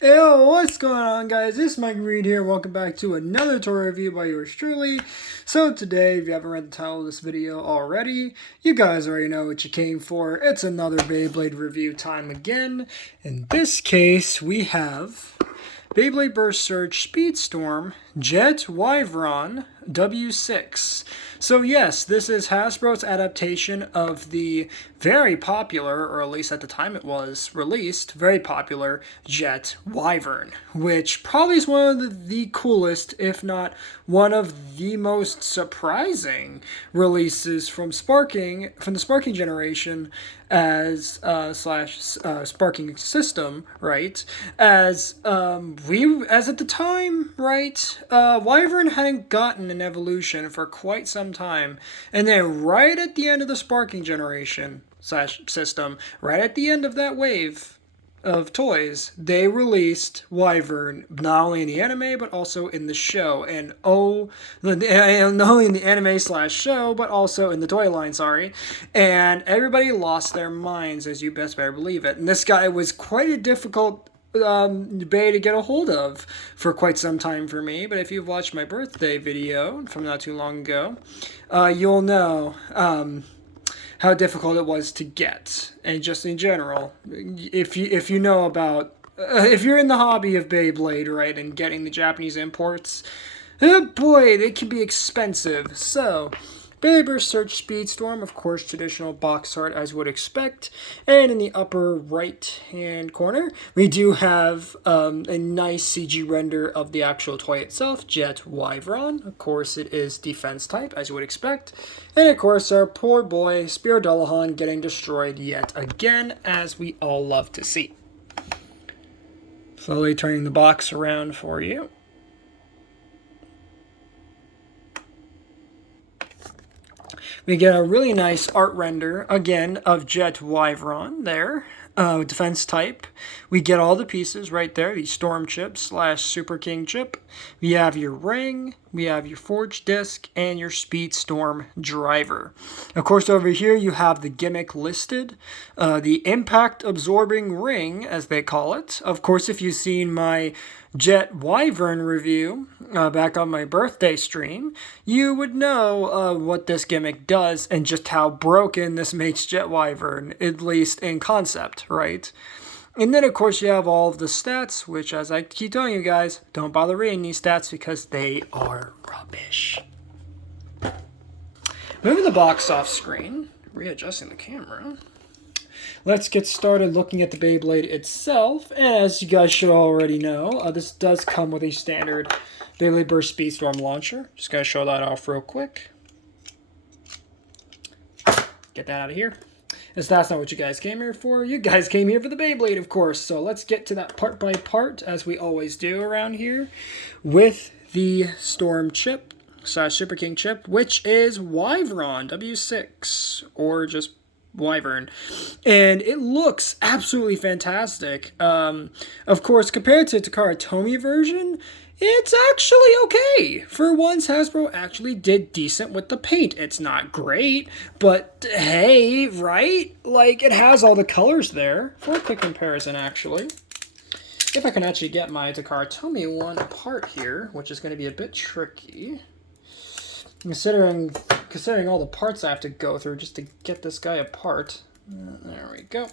Yo, what's going on, guys? This is Mike Reed here. Welcome back to another toy review by yours truly. So today, if you haven't read the title of this video already, you guys already know what you came for. It's another Beyblade review time again. In this case, we have Beyblade Burst Surge SpeedStorm Jet Wyvron W6. So yes, this is Hasbro's adaptation of the very popular, or at least at the time it was released, very popular Jet Wyvern, which probably is one of the coolest, if not one of the most surprising releases from the Sparking generation as Sparking system, right? As at the time, right? Wyvern hadn't gotten an evolution for quite some time, and then right at the end of the Sparking generation system, right at the end of that wave of toys, they released Wyvern not only in the anime but also in the show, and not only in the anime / show but also in the toy line. Sorry, and everybody lost their minds, as you best better believe it. And this guy was quite a difficult bay to get a hold of for quite some time for me, but if you've watched my birthday video from not too long ago, you'll know how difficult it was to get. And just in general, if you know about if you're in the hobby of Beyblade, right, and getting the Japanese imports, boy, they can be expensive. So Beyblade Burst Surge SpeedStorm, of course, traditional box art as would expect. And in the upper right-hand corner, we do have a nice CG render of the actual toy itself, Jet Wyvron. Of course, it is defense type, as you would expect. And of course, our poor boy, Spear Dullahan, getting destroyed yet again, as we all love to see. Slowly turning the box around for you. We get a really nice art render, again, of Jet Wyvron there, defense type. We get all the pieces right there, the Storm chip / Super King chip. We have your ring, we have your Forge disc, and your SpeedStorm driver. Of course, over here you have the gimmick listed, the impact absorbing ring, as they call it. Of course, if you've seen my Jet Wyvern review back on my birthday stream, you would know what this gimmick does and just how broken this makes Jet Wyvern, at least in concept, right? And then, of course, you have all of the stats, which, as I keep telling you guys, don't bother reading these stats because they are rubbish. Moving the box off screen, readjusting the camera. Let's get started looking at the Beyblade itself. And as you guys should already know, this does come with a standard Beyblade Burst SpeedStorm launcher. Just gotta show that off real quick. Get that out of here. As that's not what you guys came here for. You guys came here for the Beyblade, of course. So let's get to that part by part, as we always do around here, with the Storm chip / Super King chip, which is Wyvron W6, or just Wyvern, and it looks absolutely fantastic. Of course, compared to the Takara Tomy version, it's actually okay. For once, Hasbro actually did decent with the paint. It's not great, but hey, right? Like, it has all the colors there. For a quick comparison, actually, if I can actually get my Takara Tomy one apart here, which is going to be a bit tricky, considering all the parts I have to go through just to get this guy apart. There we go.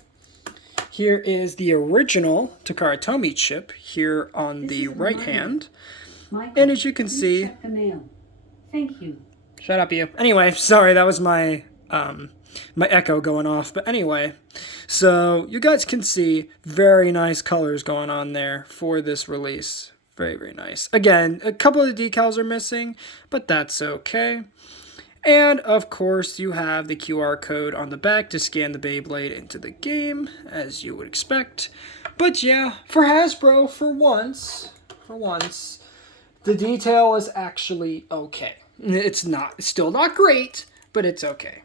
Here is the original Takara Tomy chip here on the right hand. Michael, and as you can see, check the mail. Thank you. Shut up, you. Anyway, sorry, that was my echo going off. But anyway, so you guys can see very nice colors going on there for this release. Very, very nice. Again, a couple of the decals are missing, but that's okay. And, of course, you have the QR code on the back to scan the Beyblade into the game, as you would expect. But yeah, for Hasbro, for once, the detail is actually okay. It's still not great, but it's okay.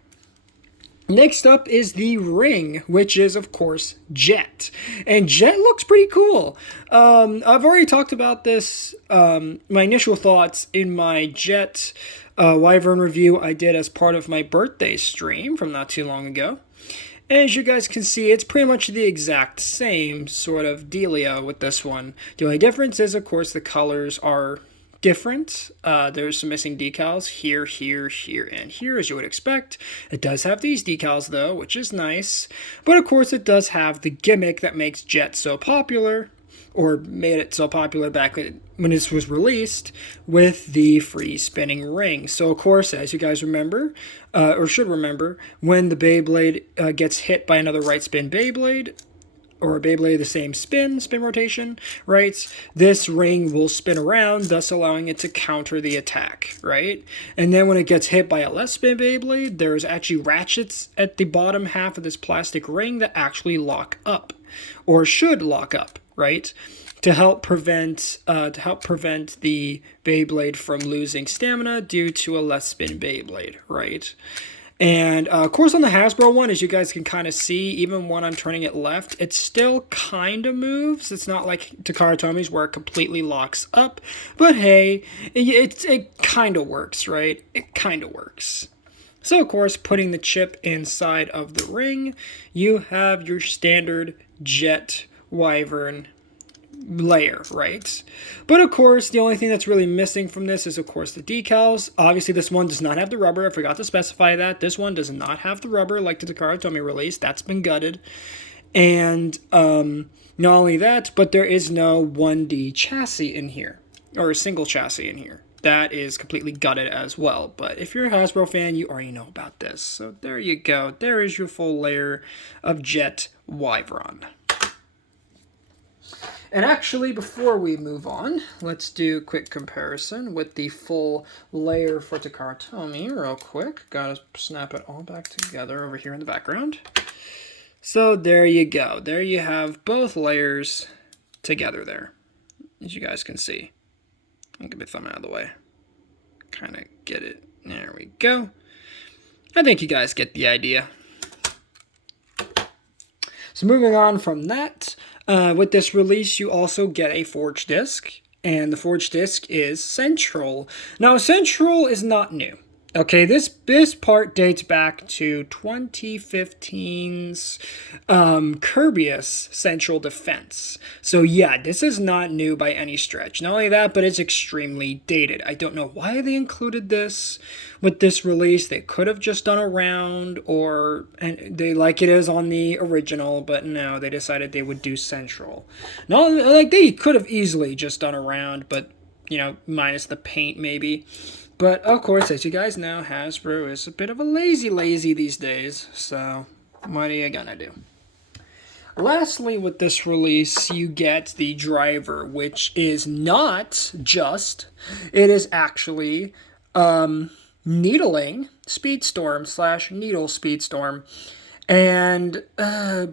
Next up is the ring, which is, of course, Jet. And Jet looks pretty cool. I've already talked about this, my initial thoughts in my Jet Wyvern review I did as part of my birthday stream from not too long ago. As you guys can see, it's pretty much the exact same sort of dealio with this one. The only difference is, of course, the colors are different. There's some missing decals here, here, here, and here, as you would expect. It does have these decals, though, which is nice. But, of course, it does have the gimmick that makes Jet so popular, or made it so popular back when this was released, with the free spinning ring. So, of course, as you guys remember, or should remember, when the Beyblade gets hit by another right spin Beyblade, or a Beyblade the same spin rotation, right? This ring will spin around, thus allowing it to counter the attack, right? And then when it gets hit by a left spin Beyblade, there's actually ratchets at the bottom half of this plastic ring that actually lock up, or should lock up, right? To help prevent the Beyblade from losing stamina due to a left spin Beyblade, right? And, of course, on the Hasbro one, as you guys can kind of see, even when I'm turning it left, it still kind of moves. It's not like Takara Tomi's where it completely locks up. But, hey, it kind of works, right? It kind of works. So, of course, putting the chip inside of the ring, you have your standard Jet Wyvern layer, right? But of course, the only thing that's really missing from this is, of course, the decals. Obviously, this one does not have the rubber. I forgot to specify that. This one does not have the rubber like the Takara Tomy release. That's been gutted. And not only that, but there is no 1D chassis in here, or a single chassis in here. That is completely gutted as well. But if you're a Hasbro fan, you already know about this. So there you go. There is your full layer of Jet Wyvron. And actually, before we move on, let's do a quick comparison with the full layer for Takara Tomy real quick. Gotta snap it all back together over here in the background. So there you go. There you have both layers together there, as you guys can see. I'll get my thumb out of the way. Kind of get it. There we go. I think you guys get the idea. So moving on from that, with this release, you also get a forged disc, and the forged disc is Central. Now, Central is not new. Okay, this part dates back to 2015's Kirby's Central Defense. So yeah, this is not new by any stretch. Not only that, but it's extremely dated. I don't know why they included this with this release. They could have just done a round, or and they like it is on the original, but no, they decided they would do Central. No, like they could have easily just done a round, but you know, minus the paint maybe. But, of course, as you guys know, Hasbro is a bit of a lazy these days, so what are you gonna do? Lastly, with this release, you get the driver, which is not just, it is actually needling SpeedStorm / needle SpeedStorm. And,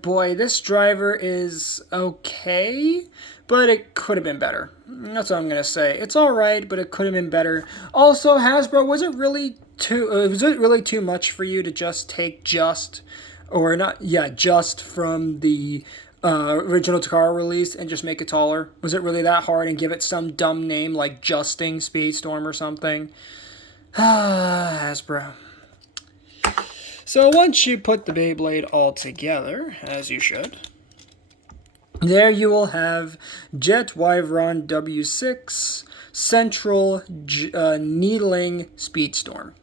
boy, this driver is okay, but it could have been better. That's what I'm going to say. It's alright, but it could have been better. Also, Hasbro, was it really too much for you to just take just from the original Takara release and just make it taller? Was it really that hard and give it some dumb name like Justing SpeedStorm or something? Hasbro. So once you put the Beyblade all together, as you should, there you will have Jet Wyvron W6 Central Needling SpeedStorm.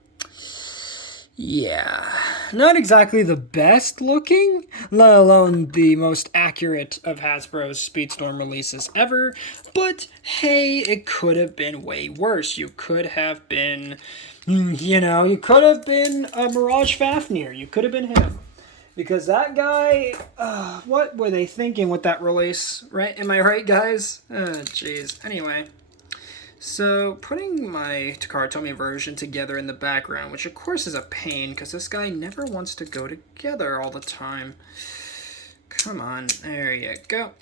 Yeah, not exactly the best looking, let alone the most accurate of Hasbro's SpeedStorm releases ever, but hey, it could have been way worse. You could have been, you could have been a Mirage Fafnir. You could have been him. Because that guy, what were they thinking with that release, right? Am I right, guys? Jeez. Anyway. So, putting my Takara Tomy version together in the background, which of course is a pain, because this guy never wants to go together all the time. Come on, there you go.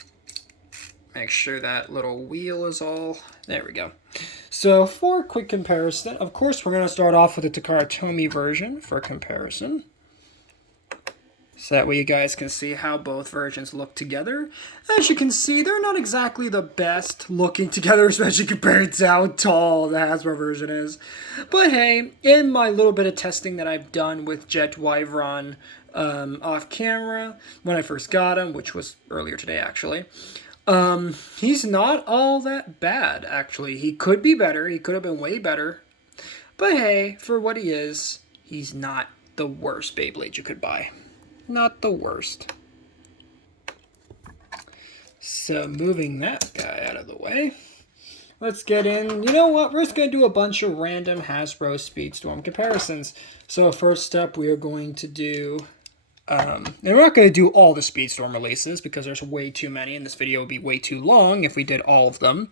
Make sure that little wheel is all, there we go. So, for a quick comparison, of course we're going to start off with the Takara Tomy version for comparison. So that way you guys can see how both versions look together. As you can see, they're not exactly the best looking together, especially compared to how tall the Hasbro version is. But hey, in my little bit of testing that I've done with Jet Wyvron off camera when I first got him, which was earlier today actually. He's not all that bad, actually. He could be better. He could have been way better. But hey, for what he is, he's not the worst Beyblade you could buy. Not the worst. So moving that guy out of the way, let's get in. You know what? We're just going to do a bunch of random Hasbro SpeedStorm comparisons. So first up, we are going to do... and we're not going to do all the SpeedStorm releases because there's way too many, and this video would be way too long if we did all of them.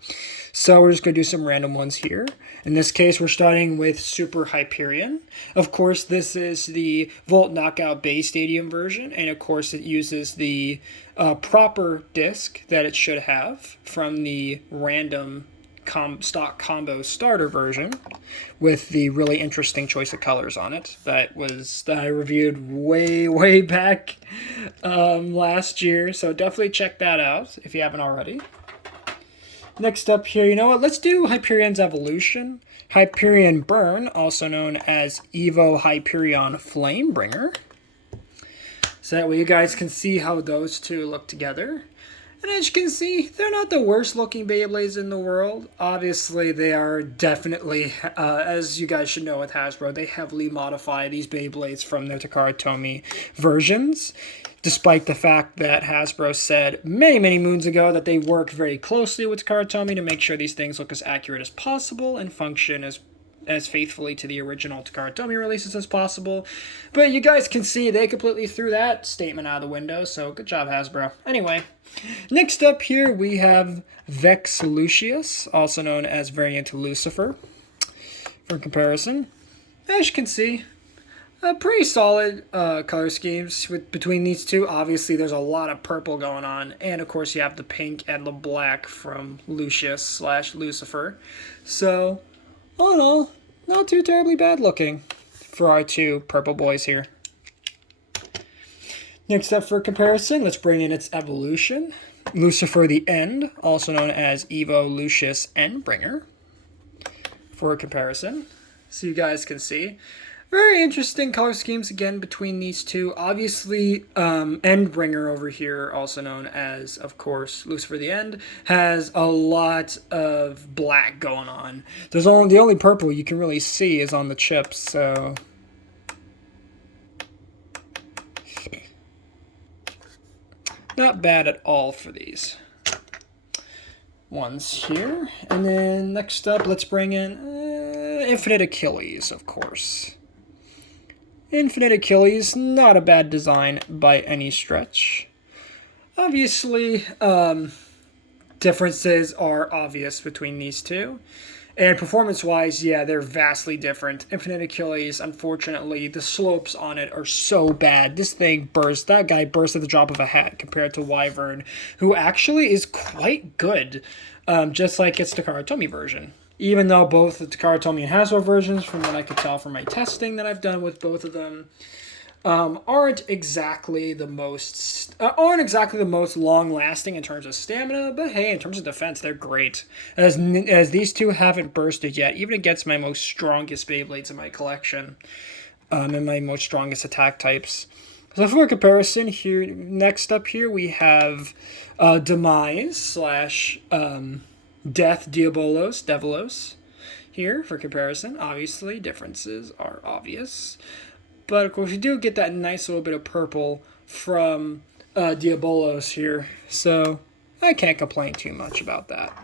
So we're just going to do some random ones here. In this case, we're starting with Super Hyperion. Of course, this is the Volt Knockout Bay Stadium version, and of course it uses the proper disc that it should have from the random stock combo starter version with the really interesting choice of colors on it that I reviewed way back last year, so definitely check that out if you haven't already. Next up here, you know what, let's do Hyperion's Evolution. Hyperion Burn, also known as Evo Hyperion Flamebringer, so that way you guys can see how those two look together. And as you can see, they're not the worst looking Beyblades in the world. Obviously, they are definitely, as you guys should know with Hasbro, they heavily modify these Beyblades from their Takara Tomy versions. Despite the fact that Hasbro said many moons ago that they worked very closely with Takara Tomy to make sure these things look as accurate as possible and function as faithfully to the original Takara Tomy releases as possible. But you guys can see they completely threw that statement out of the window, so good job, Hasbro. Anyway, next up here we have Vex Lucius, also known as Variant Lucifer, for comparison. As you can see, pretty solid color schemes between these two. Obviously, there's a lot of purple going on, and of course you have the pink and the black from Lucius/Lucifer. So, all in all, not too terribly bad looking for our two purple boys here. Next up for comparison, let's bring in its evolution. Lucifer the End, also known as Evo Lucius Endbringer, for comparison. So you guys can see. Very interesting color schemes again between these two. Obviously, Endbringer over here, also known as, of course, Lucifer the End, has a lot of black going on. The only purple you can really see is on the chips, so... not bad at all for these ones here. And then next up, let's bring in Infinite Achilles, of course. Infinite Achilles, not a bad design by any stretch. Obviously, differences are obvious between these two. And performance-wise, yeah, they're vastly different. Infinite Achilles, unfortunately, the slopes on it are so bad. This thing burst. That guy burst at the drop of a hat compared to Wyvern, who actually is quite good, just like its Takara Tomy version. Even though both the Takara Tomy and Hasbro versions, from what I could tell from my testing that I've done with both of them, aren't exactly the most long-lasting in terms of stamina, but hey, in terms of defense, they're great. As these two haven't bursted yet, even against my most strongest Beyblades in my collection, and my most strongest attack types. So for comparison, here next up here we have Demise / Death Devolos here for comparison. Obviously, differences are obvious. But of course, you do get that nice little bit of purple from Diabolos here. So I can't complain too much about that.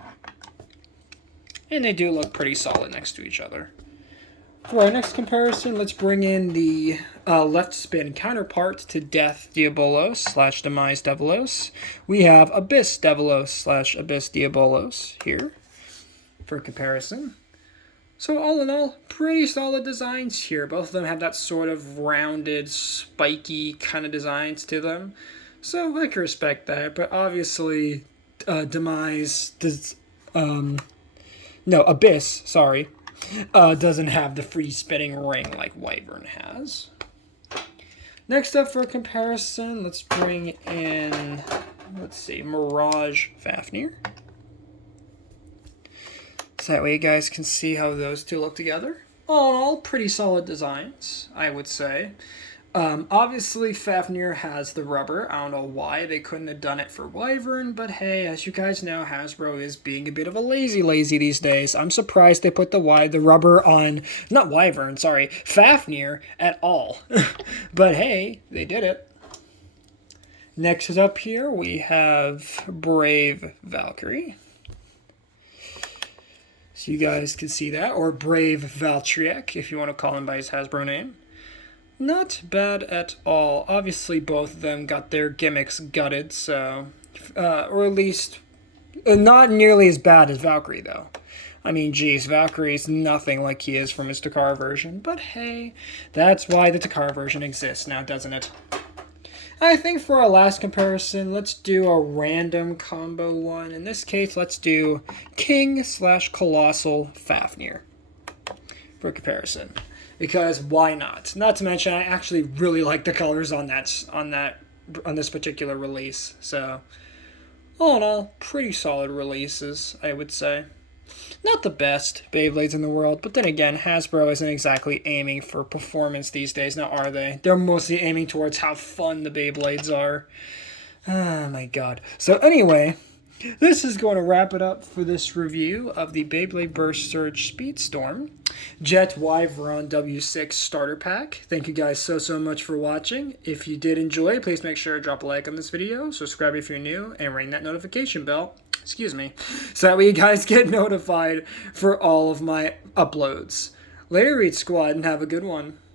And they do look pretty solid next to each other. For our next comparison, let's bring in the left spin counterpart to Death Diabolos / Demise Devolos. We have Abyss Devolos / Abyss Diabolos here for comparison. So all in all, pretty solid designs here. Both of them have that sort of rounded, spiky kind of designs to them. So I can respect that, but obviously Abyss, doesn't have the free spinning ring like Wyvern has. Next up for comparison, let's bring in, Mirage Fafnir. So that way you guys can see how those two look together. All in all, pretty solid designs, I would say. Obviously, Fafnir has the rubber. I don't know why they couldn't have done it for Wyvern, but hey, as you guys know, Hasbro is being a bit of a lazy these days. I'm surprised they put the rubber on, not Wyvern, sorry, Fafnir at all. But hey, they did it. Next up here, we have Brave Valkyrie. So you guys can see that, or Brave Valtryek, if you want to call him by his Hasbro name. Not bad at all. Obviously, both of them got their gimmicks gutted, so... or at least... not nearly as bad as Valkyrie, though. I mean, geez, Valkyrie's nothing like he is from his Takara version, but hey, that's why the Takara version exists now, doesn't it? I think for our last comparison, let's do a random combo one. In this case, let's do King/Colossal Fafnir for comparison. Because why not? Not to mention, I actually really like the colors on this particular release. So, all in all, pretty solid releases, I would say. Not the best Beyblades in the world, but then again, Hasbro isn't exactly aiming for performance these days, now are they? They're mostly aiming towards how fun the Beyblades are. Oh my god. So anyway, this is going to wrap it up for this review of the Beyblade Burst Surge SpeedStorm Jet Wyvron W6 Starter Pack. Thank you guys so much for watching. If you did enjoy, please make sure to drop a like on this video, subscribe if you're new, and ring that notification bell. Excuse me. So that way you guys get notified for all of my uploads. Later, Read Squad, and have a good one.